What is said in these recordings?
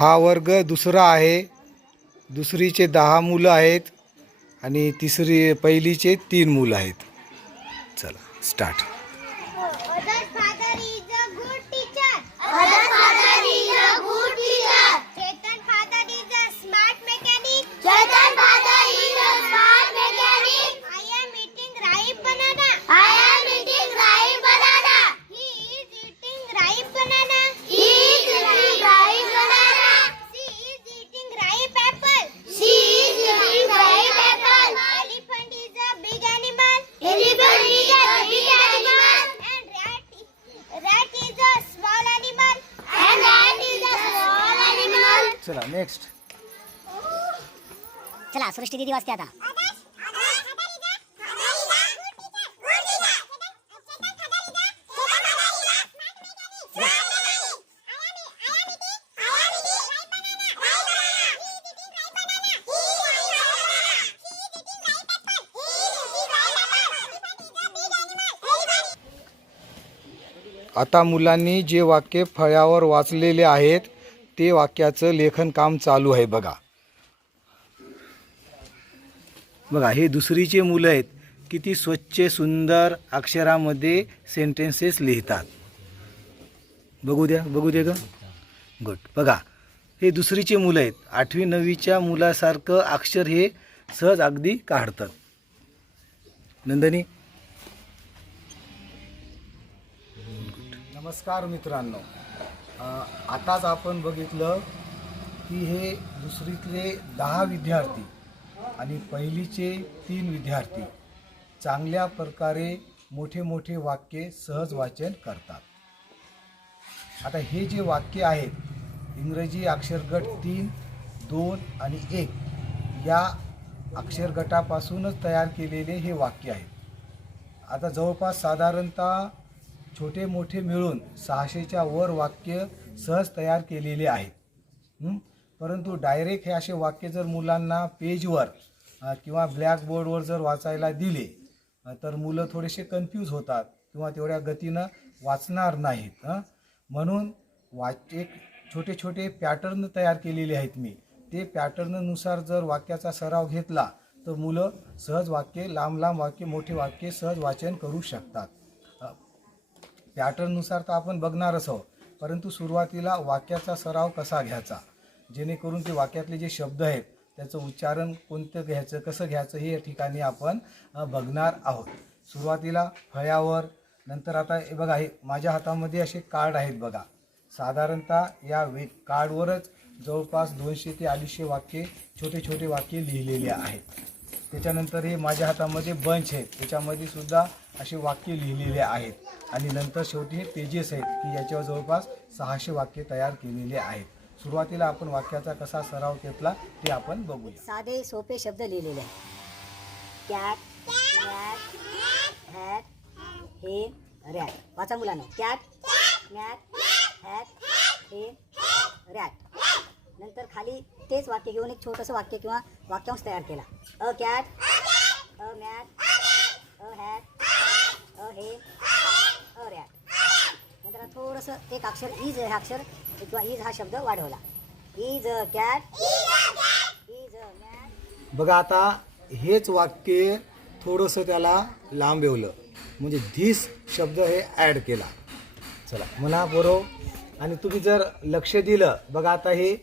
हा वर्ग दुसरा आहे. दुसरीचे 10 मुलं आहेत आणि पहिलीचे 3 मुलं आहेत. चला start. Other father is a good teacher. Other father is a good teacher. Chetan father is a smart mechanic. Chetan father is a smart mechanic. I am eating ripe banana. I am eating ripe banana. He is eating ripe banana. He is eating ripe banana. She is eating ripe apple. She is eating ripe apple. Elephant is a big animal. Elephant is a big animal. Rat is a small animal. And rat is a small animal. चला next. चला सृष्टी दीदी वाजते आता. आता मुलांनी जे वाक्य फळ्यावर वाचलेले आहेत ते वाक्याचं लेखन काम चालू आहे. बघा बघा हे दुसरीचे मुलं आहेत. किती स्वच्छ सुंदर अक्षरामध्ये सेंटेन्सेस लिहितात. बघू द्या ग. गुड. बघा हे दुसरीचे मुलं आहेत. 8वी 9वीच्या मुलासारखं अक्षर हे सहज अगदी काढतात. नंदनी. नमस्कार मित्रांनो. आताच आपण बघितलं की हे दुसरीतले 10 विद्यार्थी आणि पहिलीचे 3 विद्यार्थी चांगल्या प्रकारे मोठे मोठे वाक्य सहज वाचन करतात. आता हे जे वाक्य आहेत इंग्रजी अक्षरगट 3, 2 आणि 1 या अक्षरगटापासूनच तयार केलेले हे वाक्य आहेत. आता जवळपास साधारणतः छोटे मोठे मिळून 600च्या वर वाक्य सहज तयार केलेले आहेत. परंतु डायरेक्ट हे असे वाक्य जर मुलांना पेजवर किंवा ब्लॅकबोर्डवर जर वाचायला दिले तर मुलं थोडेसे कन्फ्यूज होतात किंवा तेवढ्या गतीनं वाचणार नाहीत. म्हणून एक छोटे छोटे पॅटर्न तयार केलेले आहेत मी. ते पॅटर्ननुसार जर वाक्याचा सराव घेतला तर मुलं सहज वाक्य लांब लांब वाक्य मोठे वाक्य सहज वाचन करू शकतात. पॅटर्ननुसार तर आपण बघणारच आहोत, परंतु सुरुवातीला वाक्याचा सराव कसा घ्यायचा जेणेकरून ते वाक्यातले जे शब्द आहेत त्याचं उच्चारण कोणतं घ्यायचं कसं घ्यायचं हे या ठिकाणी आपण बघणार आहोत. सुरुवातीला फळ्यावर. नंतर आता हे बघा हे माझ्या हातामध्ये असे कार्ड आहेत बघा. साधारणतः या कार्डवरच जवळपास 200 ते 250 वाक्ये छोटे छोटे वाक्य लिहिलेले आहेत. त्याच्यानंतर हे माझ्या हातामध्ये बंच आहेत, त्याच्यामध्ये सुद्धा असे वाक्य लिहिलेले आहेत. आणि नंतर शेवटी हे पेजेस आहेत की याच्यावर जवळपास 600 वाक्य तयार केलेले आहेत. सुरुवातीला आपण वाक्याचा कसा सराव घेतला ते आपण बघूया. साधे सोपे शब्द लिहिलेले आहेत. कॅट, मॅट, हॅट, हे, रॅट. वाचा मुलांना. कॅट, मॅट, हॅट, हे, रॅट. नंतर खाली तेच वाक्य घेऊन एक छोटंसं वाक्य किंवा वाक्यांश तयार केला. A cat, a mat, a hat, a hay, a rat. नंतर थोडंसं एक अक्षर इज हे अक्षर किंवा इज हा शब्द वाढवला. Is a cat, is a mat. बघा आता हेच वाक्य थोडंसं त्याला लांबवलं म्हणजे धिस शब्द हे ॲड केला. चला म्हणा बरोबर. आणि तुम्ही जर लक्ष दिलं बघा आता हे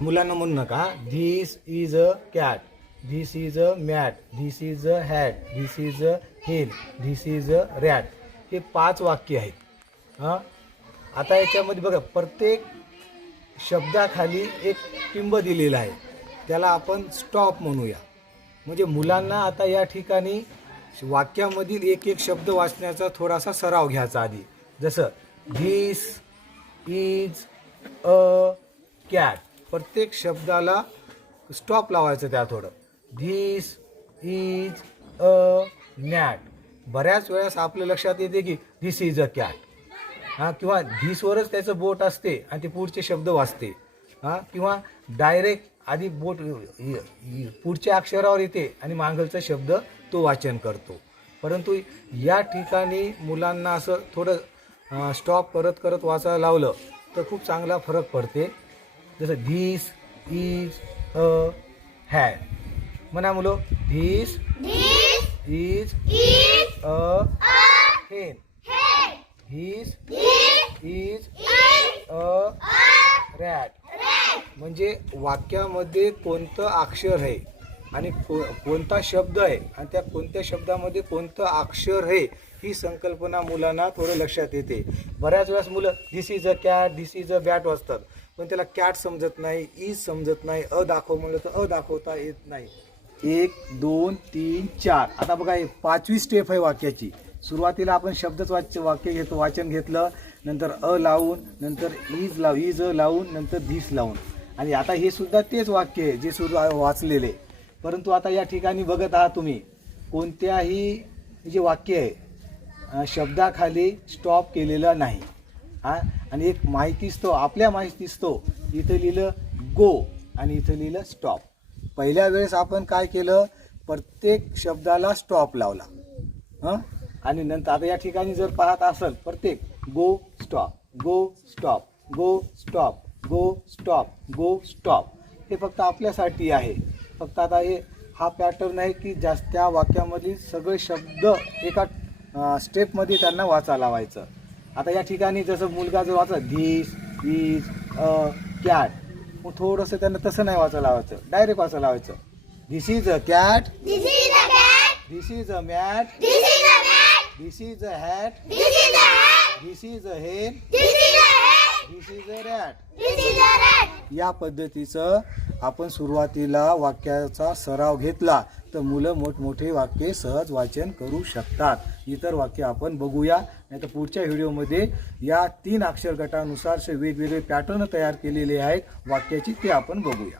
मुलांना म्हणू नका. This is a cat, this is a mat, this is a hat, this is a hen, this is a rat. हे 5 वाक्य आहेत. आता याच्यामध्ये बघा प्रत्येक शब्दाखाली एक टिंब दिलेला आहे, त्याला आपण स्टॉप म्हणूया. म्हणजे मुलांना आता या ठिकाणी वाक्यामधील एक एक शब्द वाचण्याचा थोडासा सराव घ्यायचा आधी. जसं धिस इज अ कॅट, प्रत्येक शब्दाला स्टॉप लावायचं त्या थोडं. This is a mat. बऱ्याच वेळेस आपल्या लक्षात येते की धिस इज अ कॅट किंवा धिसवरच त्याचं बोट असते आणि ते पुढचे शब्द वाचते. किंवा डायरेक्ट आधी बोट पुढच्या अक्षरावर येते आणि मागलचा शब्द तो वाचन करतो. परंतु या ठिकाणी मुलांना असं थोडं स्टॉप करत करत वाचायला लावलं तर खूप चांगला फरक पडते. जसं धिस इज अ हॅट. म्हणा मुलं, this This is is a a hen. hen. This This is is a a rat. rat. म्हणजे वाक्यामध्ये कोणतं अक्षर आहे आणि कोणता शब्द आहे आणि त्या कोणत्या शब्दामध्ये कोणतं अक्षर आहे ही संकल्पना मुलांना थोडं लक्षात येते. बऱ्याच वेळेस मुलं this is a cat, this is a bat वाचतात, पण त्याला कॅट समजत नाही, इज समजत नाही, अ दाखव म्हणलं तर अ दाखवता येत नाही. 1 2 3 4. आता बघा, ही 5वी स्टेप आहे वाक्याची. सुरुवातीला आपण शब्दच वाक्य घेतो, वाचन घेतलं, नंतर अ लावून, नंतर इज अ लावून, नंतर धिस लावून. आणि आता हे सुद्धा तेच वाक्य आहे जे सुरू वाचलेले. परंतु आता या ठिकाणी बघत आहात तुम्ही, कोणत्याही जे वाक्य आहे शब्दाखाली स्टॉप केलेला नाही. हां, आणि एक माहितीच आपल्या माहितीच इथं लिहिलं गो आणि इथं लिहिलं स्टॉप. पहिल्या वेळेस आपण काय केलं, प्रत्येक शब्दाला स्टॉप लावला. हां, आणि नंतर आता या ठिकाणी जर पाहत असेल, प्रत्येक गो स्टॉप, गो स्टॉप, गो स्टॉप, गो स्टॉप, गो स्टॉप. हे फक्त आपल्यासाठी आहे. फक्त आता हा पॅटर्न आहे की जास्त त्या वाक्यामधील सगळे शब्द एका स्टेपमध्ये त्यांना वाचा लावायचं. आता या ठिकाणी जसं मुलगा जर वाचा धिस इज अ कॅट, मग थोडंसं त्यांना तसं नाही वाचा लावायचं, डायरेक्ट वाचा लावायचं. This is a cat, This is a cat. This is a mat, This is a rat. This is a hat, This is a hat. This is a hen, This is a hen. This is a rat. This is a rat. या पद्धतीचं आपण सुरुवातीला वाक्याचा सराव घेतला तर मुलं मोठमोठे वाक्ये सहज वाचन करू शकतात. इतर वाक्य आपण बघूया, नाही तर पुढच्या व्हिडिओमध्ये या 3 अक्षर गटानुसार वेगवेगळे पॅटर्न तयार केलेले आहेत वाक्याची, ते आपण बघूया.